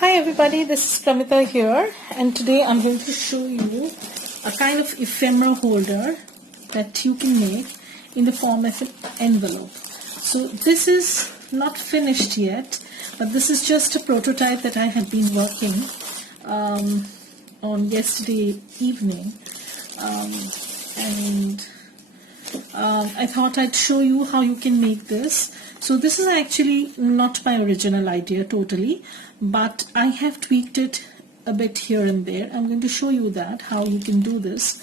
Hi everybody, this is Pramita here, and today I'm going to show you a kind of ephemera holder that you can make in the form of an envelope. So this is not finished yet, but this is just a prototype that I had been working on yesterday evening, and I thought I'd show you how you can make this. So this is actually not my original idea totally, but I have tweaked it a bit here and there. I'm going to show you that, how you can do this.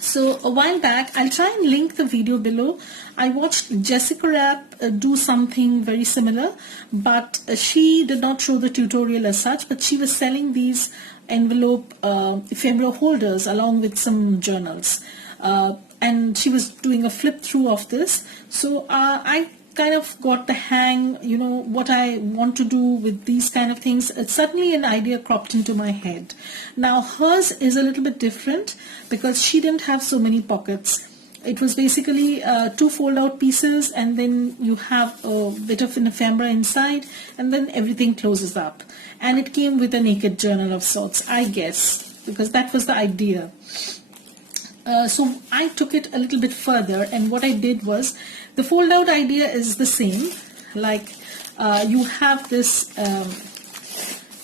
So a while back, I'll try and link the video below. I watched Jessica Rapp do something very similar, but she did not show the tutorial as such, but she was selling these envelope ephemera holders along with some journals. And she was doing a flip through of this. So I kind of got the hang, what I want to do with these kind of things. It's suddenly an idea cropped into my head. Now hers is a little bit different because she didn't have so many pockets. It was basically two fold out pieces, and then you have a bit of an ephemera inside, and then everything closes up. And it came with a naked journal of sorts, I guess, because that was the idea. So I took it a little bit further, and what I did was, the fold out idea is the same. Like you have this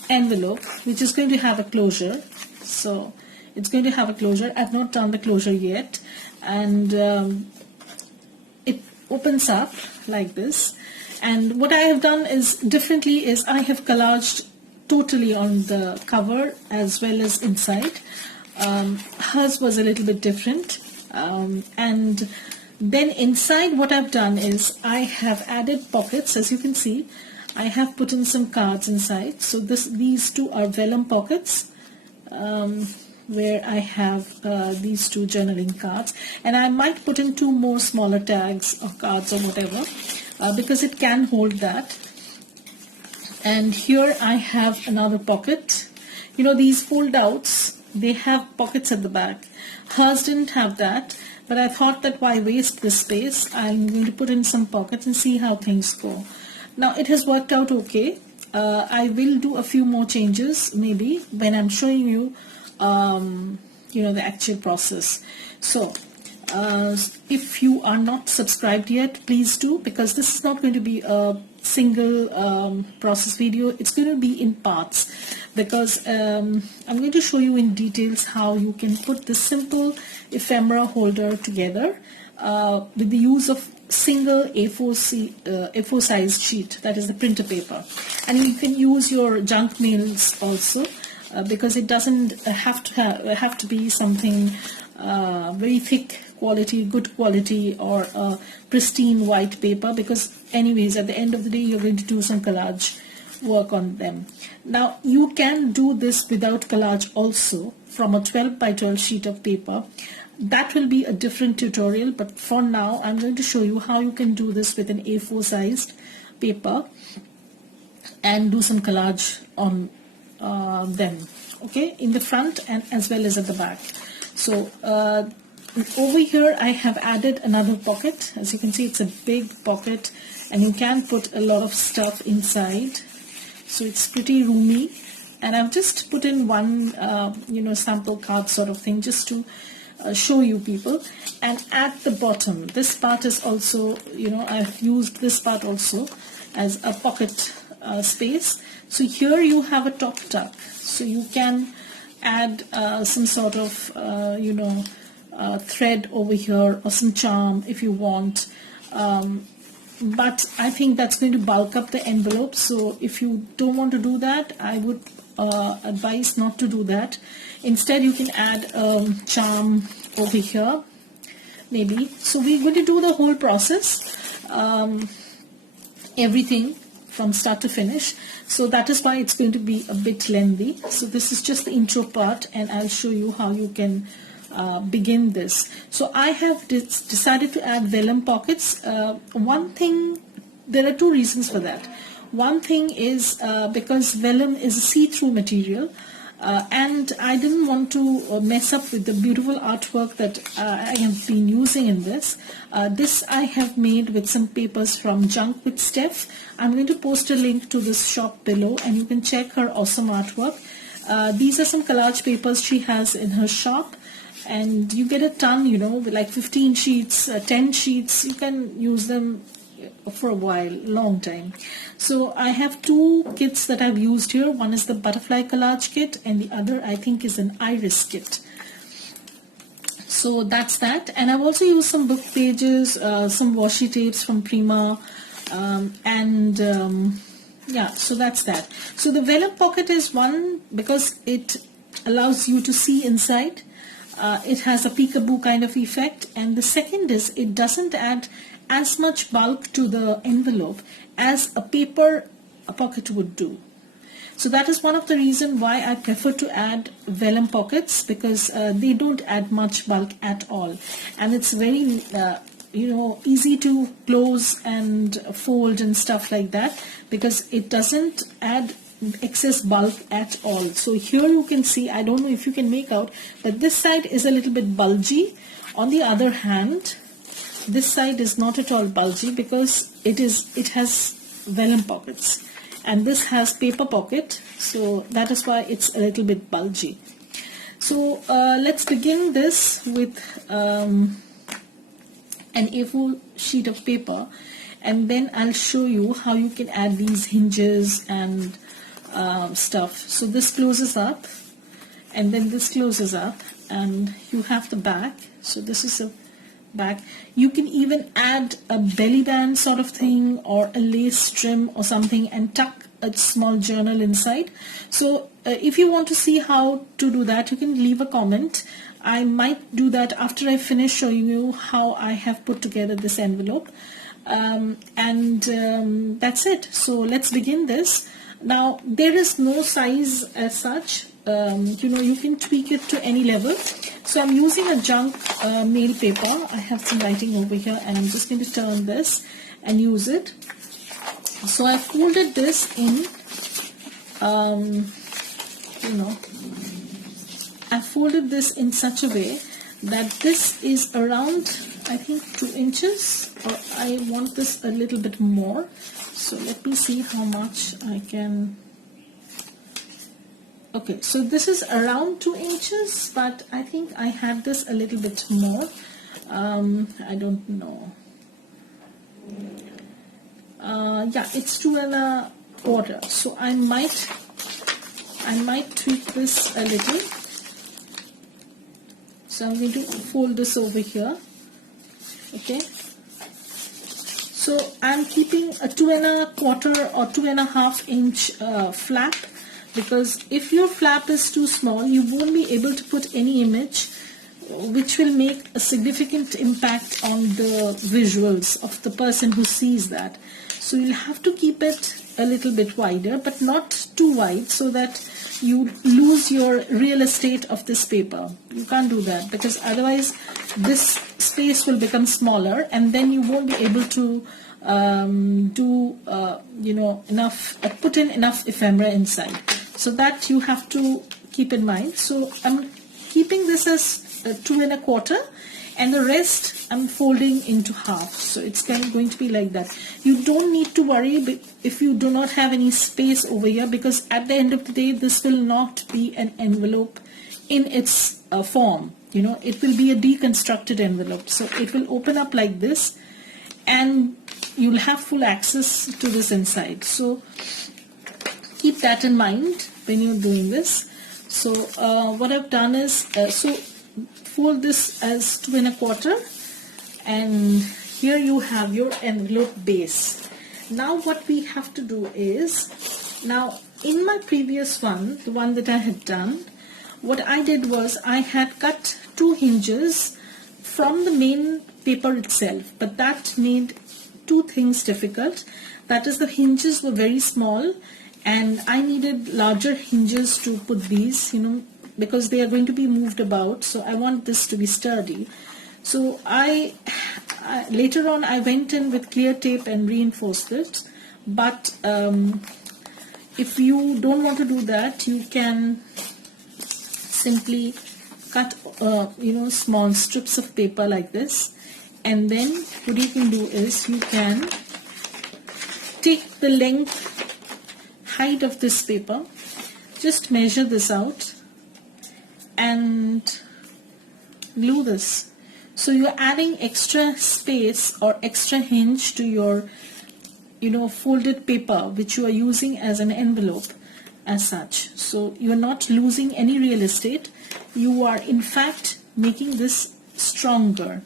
envelope which is going to have a closure. So it's going to have a closure. I've not done the closure yet, and it opens up like this. And what I have done is differently is I have collaged totally on the cover as well as inside. Hers was a little bit different, and then inside what I've done is I have added pockets. As you can see, I have put in some cards inside. So these two are vellum pockets, where I have these two journaling cards, and I might put in two more smaller tags or cards or whatever, because it can hold that. And here I have another pocket. These fold outs, they have pockets at the back. Hers didn't have that, but I thought that why waste this space? I'm going to put in some pockets and see how things go. Now it has worked out okay. I will do a few more changes maybe when I'm showing you, the actual process. So if you are not subscribed yet, please do, because this is not going to be a single process video. It's going to be in parts, because I'm going to show you in details how you can put this simple ephemera holder together with the use of single A4 size sheet, that is the printer paper. And you can use your junk mails also, because it doesn't have to be something very thick quality, good quality, or pristine white paper, because anyways at the end of the day you're going to do some collage work on them. Now you can do this without collage also from a 12 by 12 sheet of paper. That will be a different tutorial, but for now I'm going to show you how you can do this with an A4 sized paper and do some collage on them, okay, in the front and as well as at the back. So over here I have added another pocket. As you can see, it's a big pocket, and you can put a lot of stuff inside, so it's pretty roomy. And I've just put in one sample card sort of thing, just to show you people. And at the bottom, this part is also, I've used this part also as a pocket space. So here you have a top tuck, so you can add some sort of thread over here, or some charm if you want, but I think that's going to bulk up the envelope. So if you don't want to do that, I would advise not to do that. Instead you can add charm over here maybe. So we're going to do the whole process, everything from start to finish. So that is why it's going to be a bit lengthy. So this is just the intro part, and I'll show you how you can begin this. So I have decided to add vellum pockets. One thing, there are two reasons for that. One thing is because vellum is a see-through material, and I didn't want to mess up with the beautiful artwork that I have been using in this. This I have made with some papers from Junk with Steph. I'm going to post a link to this shop below, and you can check her awesome artwork. These are some collage papers she has in her shop, and you get a ton, you know, like 15 sheets, 10 sheets. You can use them for a while, long time. So I have two kits that I've used here. One is the butterfly collage kit, and the other I think is an iris kit. So that's that. And I've also used some book pages, some washi tapes from Prima, yeah, so that's that. So the vellum pocket is one because it allows you to see inside. It has a peekaboo kind of effect. And the second is it doesn't add as much bulk to the envelope as a paper pocket would do. So that is one of the reasons why I prefer to add vellum pockets, because they don't add much bulk at all. And it's very easy to close and fold and stuff like that, because it doesn't add excess bulk at all. So here you can see, I don't know if you can make out, but this side is a little bit bulgy. On the other hand, this side is not at all bulgy because it has vellum pockets, and this has paper pocket, so that is why it's a little bit bulgy. So let's begin this with an A4 sheet of paper, and then I'll show you how you can add these hinges and stuff. So this closes up, and then this closes up, and you have the back. So this is a back. You can even add a belly band sort of thing, or a lace trim or something, and tuck a small journal inside. So if you want to see how to do that, you can leave a comment. I might do that after I finish showing you how I have put together this envelope. That's it. So let's begin this. Now there is no size as such. You can tweak it to any level. So I'm using a Junk mail paper. I have some writing over here, and I'm just going to turn this and use it. So I folded this in, I folded this in such a way that this is around, I think, 2 inches, or I want this a little bit more. So let me see how much I can. Okay, so this is around 2 inches, but I think I had this a little bit more. I don't know. Yeah, it's 2 1/4. So I might tweak this a little. So I'm going to fold this over here. Okay. So I'm keeping a 2 1/4 or 2 1/2 inch flap, because if your flap is too small, you won't be able to put any image which will make a significant impact on the visuals of the person who sees that. So you'll have to keep it a little bit wider, but not too wide, so that you lose your real estate of this paper. You can't do that, because otherwise this space will become smaller, and then you won't be able to put in enough ephemera inside. So that you have to keep in mind. So I'm keeping this as 2 1/4, and the rest I'm folding into half. So it's going to be like that. You don't need to worry if you do not have any space over here, because at the end of the day, this will not be an envelope in its form. It will be a deconstructed envelope. So it will open up like this, and you'll have full access to this inside. So keep that in mind when you're doing this. So what I've done is, fold this as 2 1/4, and here you have your envelope base. Now what we have to do is, now in my previous one, the one that I had done, what I did was I had cut 2 hinges from the main paper itself, but that made 2 things difficult. That is, the hinges were very small, and I needed larger hinges to put these, because they are going to be moved about. So I want this to be sturdy. So later on I went in with clear tape and reinforced it. But if you don't want to do that, you can simply cut small strips of paper like this, and then what you can do is you can take the height of this paper, just measure this out and glue this. So you're adding extra space or extra hinge to your folded paper which you are using as an envelope as such. So you're not losing any real estate. You are in fact making this stronger,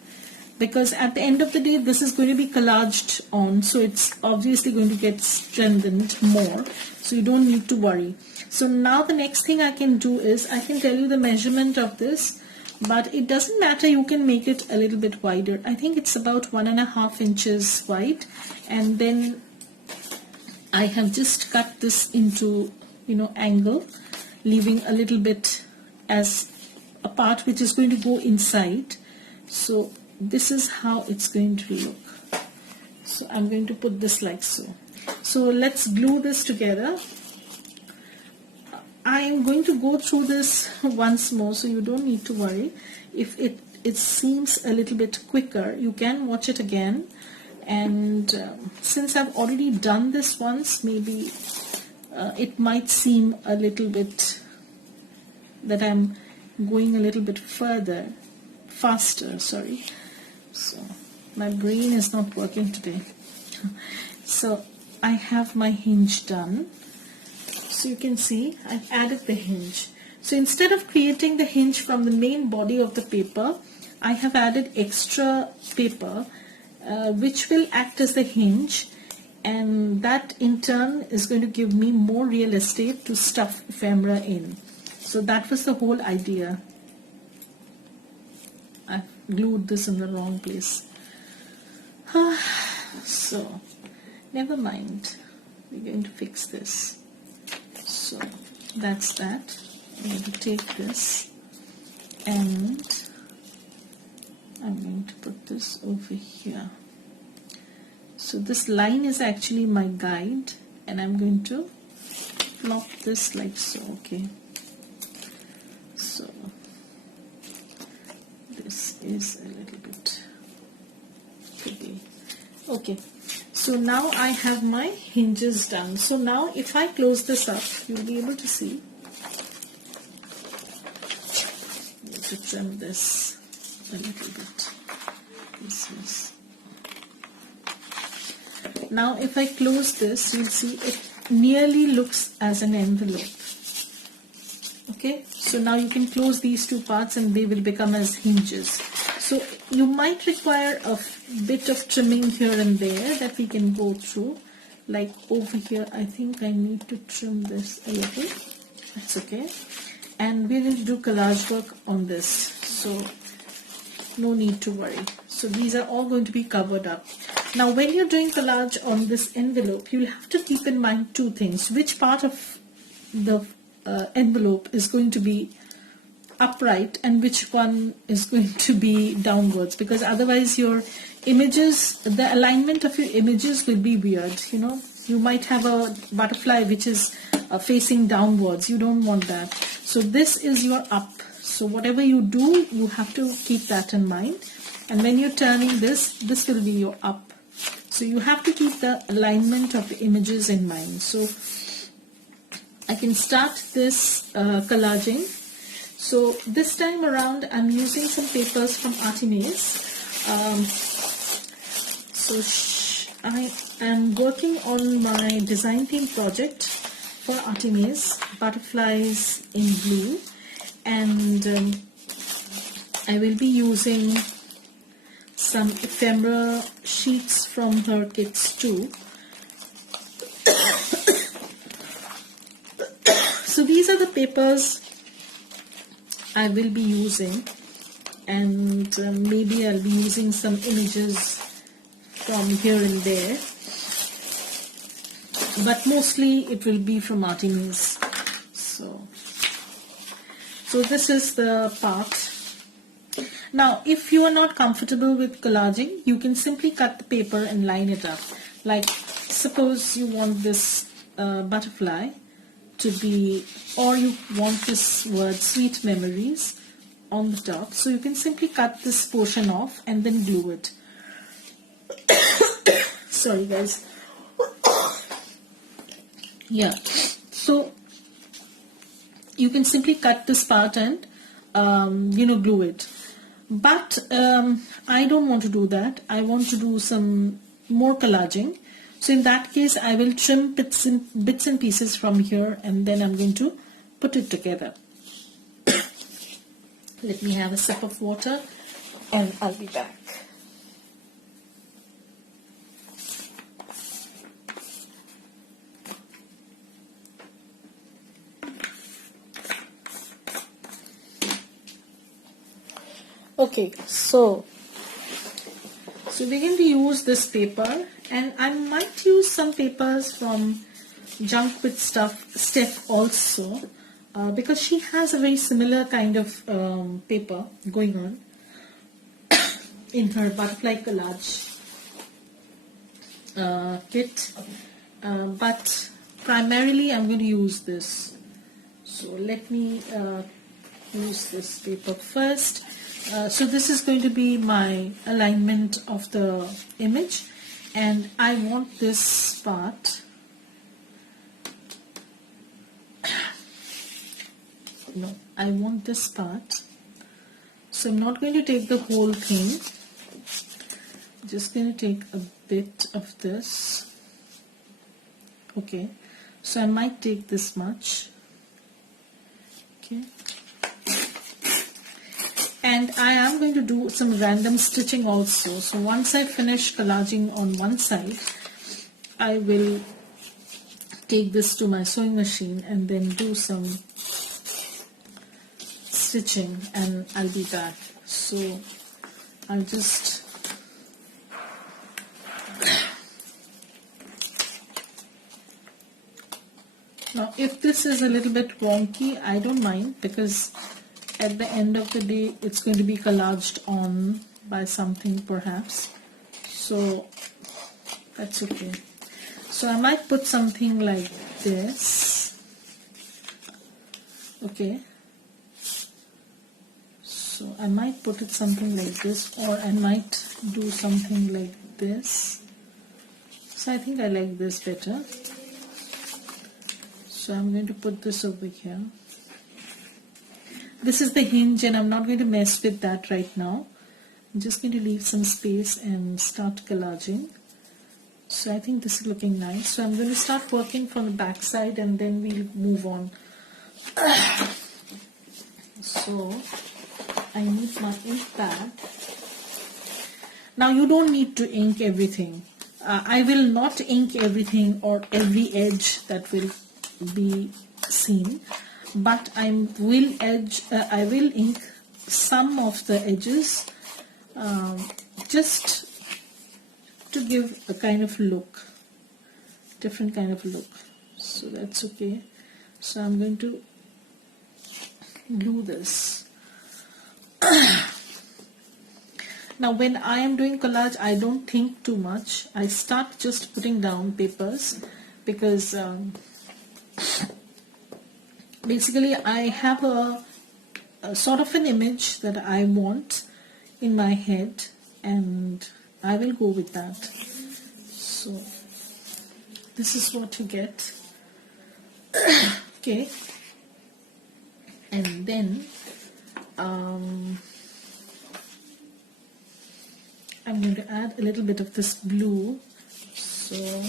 because at the end of the day this is going to be collaged on, so it's obviously going to get strengthened more, so you don't need to worry. So now the next thing I can do is I can tell you the measurement of this, but it doesn't matter, you can make it a little bit wider. I think it's about 1.5 inches wide, and then I have just cut this into angle, leaving a little bit as a part which is going to go inside. So this is how it's going to look. So I'm going to put this like so. So let's glue this together. I am going to go through this once more, so you don't need to worry. If it seems a little bit quicker, you can watch it again. And since I've already done this once, maybe it might seem a little bit that I'm going a little bit faster, sorry. So my brain is not working today. So I have my hinge done. So you can see I've added the hinge. So instead of creating the hinge from the main body of the paper, I have added extra paper which will act as the hinge, and that in turn is going to give me more real estate to stuff ephemera in. So that was the whole idea. I've glued this in the wrong place. So never mind, we're going to fix this. So that's that. I'm going to take this and I'm going to put this over here. So this line is actually my guide, and I'm going to plop this like so. Okay, so this is a little bit tricky. Okay, so now I have my hinges done. So now if I close this up, you'll be able to see. I need to trim this a little bit. This is. Now if I close this, you'll see it nearly looks as an envelope. Okay, so now you can close these two parts and they will become as hinges. So you might require a bit of trimming here and there that we can go through. Like over here, I think I need to trim this a little. That's okay. And we're going to do collage work on this, so no need to worry. So these are all going to be covered up. Now when you're doing collage on this envelope, you'll have to keep in mind two things. Which part of the envelope is going to be upright and which one is going to be downwards, because otherwise your images, the alignment of your images will be weird. You might have a butterfly which is facing downwards. You don't want that. So this is your up. So whatever you do, you have to keep that in mind. And when you're turning this will be your up. So you have to keep the alignment of the images in mind. So I can start this collaging. So this time around I'm using some papers from Artemis. I am working on my design theme project for Artemis, butterflies in blue, and I will be using some ephemera sheets from her kits too. So these are the papers I will be using, and maybe I'll be using some images from here and there, but mostly it will be from Artemis. So this is the part. Now if you are not comfortable with collaging, you can simply cut the paper and line it up. Like suppose you want this butterfly to be, or you want this word sweet memories on the top, so you can simply cut this portion off and then glue it. Sorry guys. Yeah, so you can simply cut this part and glue it. But I don't want to do that. I want to do some more collaging. So in that case, I will trim bits and pieces from here, and then I'm going to put it together. Let me have a sip of water and I'll be back. Okay, so we're going to use this paper, and I might use some papers from Junk with Steph also, because she has a very similar kind of paper going on in her butterfly collage kit, but primarily I'm going to use this. So let me use this paper first. So this is going to be my alignment of the image, and I want this part, no, I want this part, so I'm not going to take the whole thing, I'm just going to take a bit of this. Okay, so I might take this much. Okay. And I am going to do some random stitching also. So once I finish collaging on one side, I will take this to my sewing machine and then do some stitching, and I'll be back. So I'll just now, if this is a little bit wonky, I don't mind, because at the end of the day, it's going to be collaged on by something perhaps. So that's okay. So I might put something like this. Okay. So I might put it something like this, or I might do something like this. So I think I like this better. So I'm going to put this over here. This is the hinge, and I'm not going to mess with that right now. I'm just going to leave some space and start collaging. So I think this is looking nice. So I'm going to start working from the back side, and then we'll move on. So I need my ink pad. Now you don't need to ink everything. I will not ink everything or every edge that will be seen. But I will ink some of the edges, just to give a kind of look, different kind of look. So that's okay. So I'm going to glue this. Now when I am doing collage, I don't think too much. I start just putting down papers, because basically I have a sort of an image that I want in my head, and I will go with that. So this is what you get. Okay, and then I'm going to add a little bit of this blue. So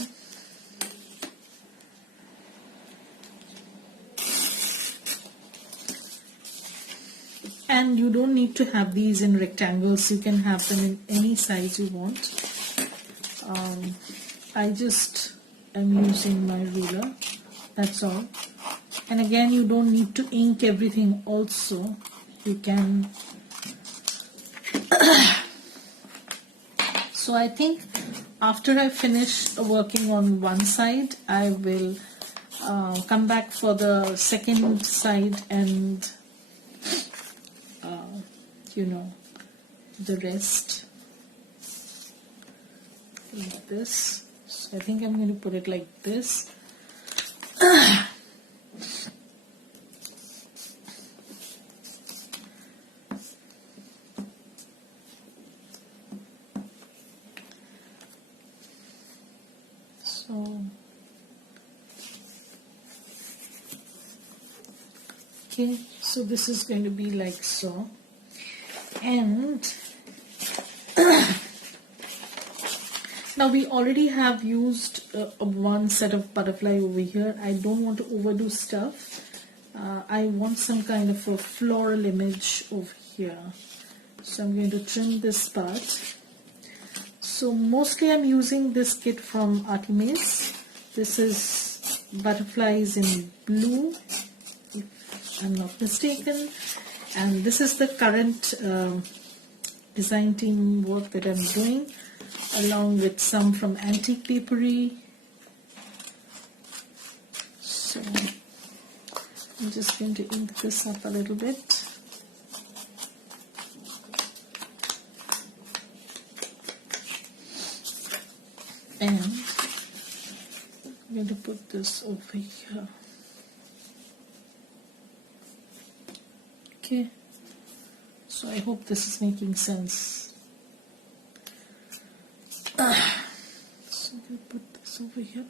and you don't need to have these in rectangles, you can have them in any size you want. I just am using my ruler, that's all. And again, you don't need to ink everything also, you can. So I think after I finish working on one side, I will come back for the second side and the rest like this. So I think I'm going to put it like this. Okay, so this is going to be like so. And now we already have used one set of butterfly over here. I don't want to overdo stuff. I want some kind of a floral image over here. So I'm going to trim this part. So mostly I'm using this kit from Artemis. This is butterflies in blue, if I'm not mistaken. And this is the current design team work that I'm doing, along with some from Antique Papery. So I'm just going to ink this up a little bit. And I'm going to put this over here. Okay, so I hope this is making sense. So I'm going to put this over here.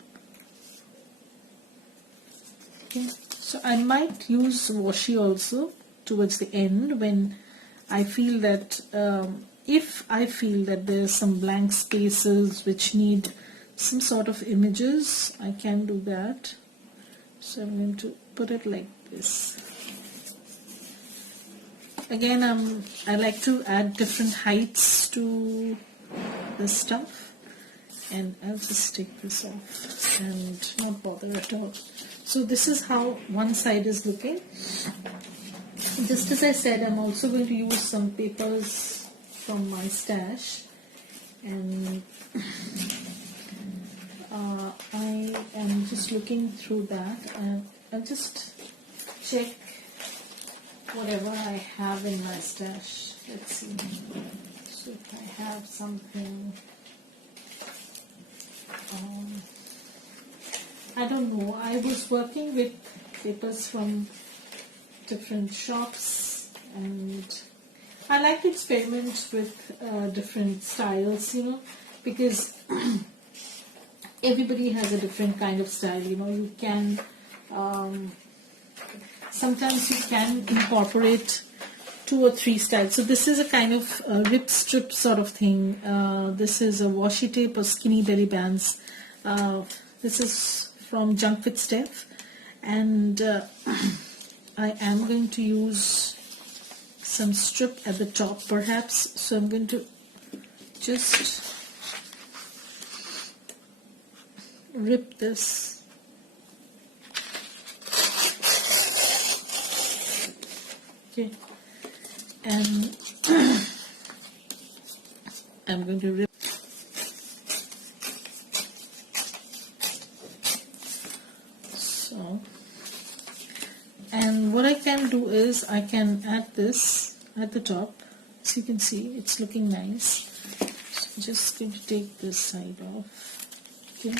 Okay, so I might use washi also towards the end when I feel that if I feel that there's some blank spaces which need some sort of images, I can do that. So I'm going to put it like this. Again, I like to add different heights to the stuff, and I'll just take this off and not bother at all. So this is how one side is looking. Just as I said, I'm also going to use some papers from my stash, and I am just looking through that, and I'll just check whatever I have in my stash. Let's see. So if I have something, I don't know. I was working with papers from different shops, and I like to experiment with different styles, you know, because everybody has a different kind of style, you know. You can sometimes you can incorporate 2 or 3 styles. So this is a kind of rip strip sort of thing. This is a washi tape or skinny belly bands. This is from Junk with Steph, and I am going to use some strip at the top perhaps. So I'm going to just rip this. Okay, and I'm going to rip. So, and what I can do is I can add this at the top. As you can see, it's looking nice. So I'm just going to take this side off. Okay.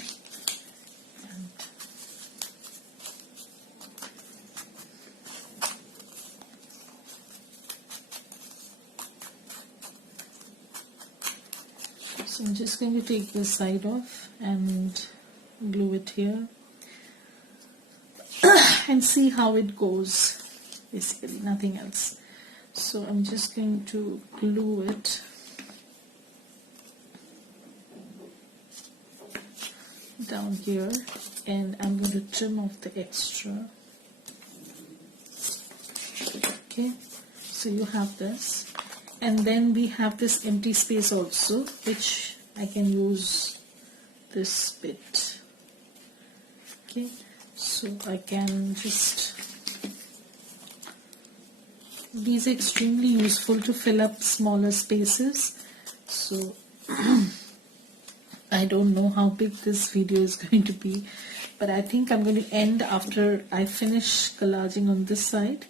So I'm just going to take this side off and glue it here and see how it goes, basically nothing else. So I'm just going to glue it down here, and I'm going to trim off the extra. Okay, so you have this. And then we have this empty space also, which I can use this bit. Okay, so I can just, these are extremely useful to fill up smaller spaces. So I don't know how big this video is going to be, but I think I'm going to end after I finish collaging on this side,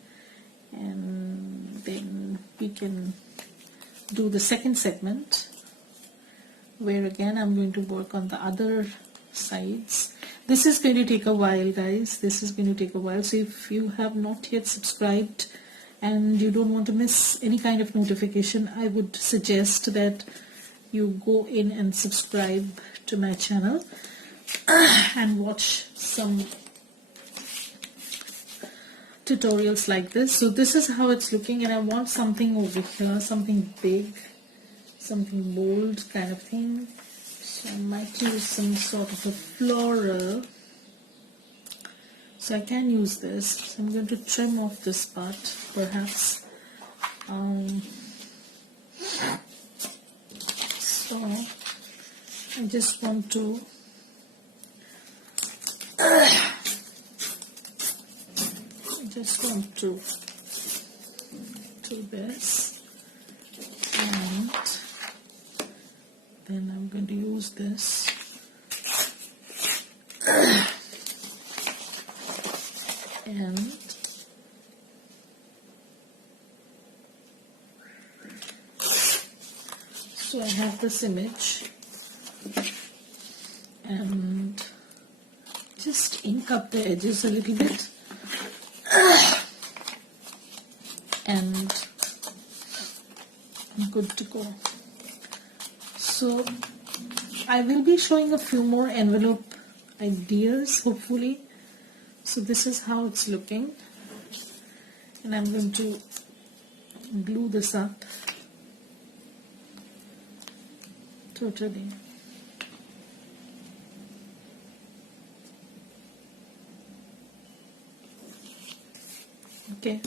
and then we can do the second segment, where again I'm going to work on the other sides. This is going to take a while, guys. This is going to take a while. So if you have not yet subscribed and you don't want to miss any kind of notification, I would suggest that you go in and subscribe to my channel and watch some tutorials like this. So this is how it's looking, and I want something over here, something big, something bold kind of thing. So I might use some sort of a floral. So I can use this. So I'm going to trim off this part, perhaps. So I just want to do this, and then I'm going to use this. And so I have this image, and just ink up the edges a little bit, and I'm good to go. So I will be showing a few more envelope ideas, hopefully. So this is how it's looking, and I'm going to glue this up totally. Okay.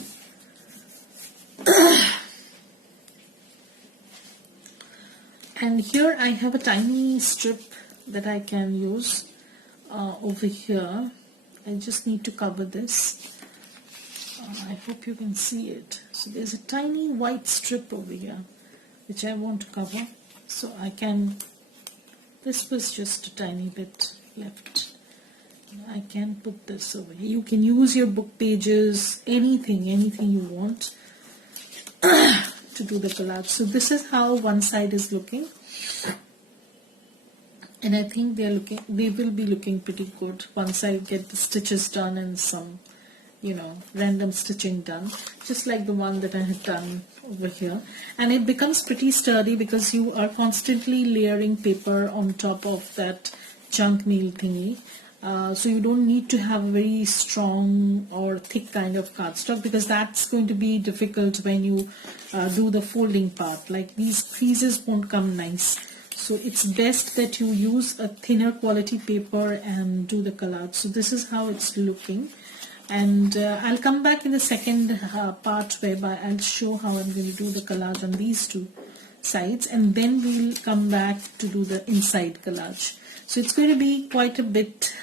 And here I have a tiny strip that I can use over here. I just need to cover this. I hope you can see it. So there's a tiny white strip over here which I want to cover. So I can, this was just a tiny bit left. I can put this over here. You can use your book pages, anything you want to do the collage. So this is how one side is looking. And I think they will be looking pretty good once I get the stitches done and some, random stitching done, just like the one that I had done over here. And it becomes pretty sturdy because you are constantly layering paper on top of that junk mail thingy. So you don't need to have a very strong or thick kind of cardstock, because that's going to be difficult when you do the folding part. Like, these creases won't come nice. So it's best that you use a thinner quality paper and do the collage. So this is how it's looking. And I'll come back in the second part whereby I'll show how I'm going to do the collage on these two sides. And then we'll come back to do the inside collage. So it's going to be quite a bit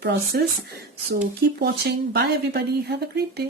process. So keep watching. Bye everybody. Have a great day.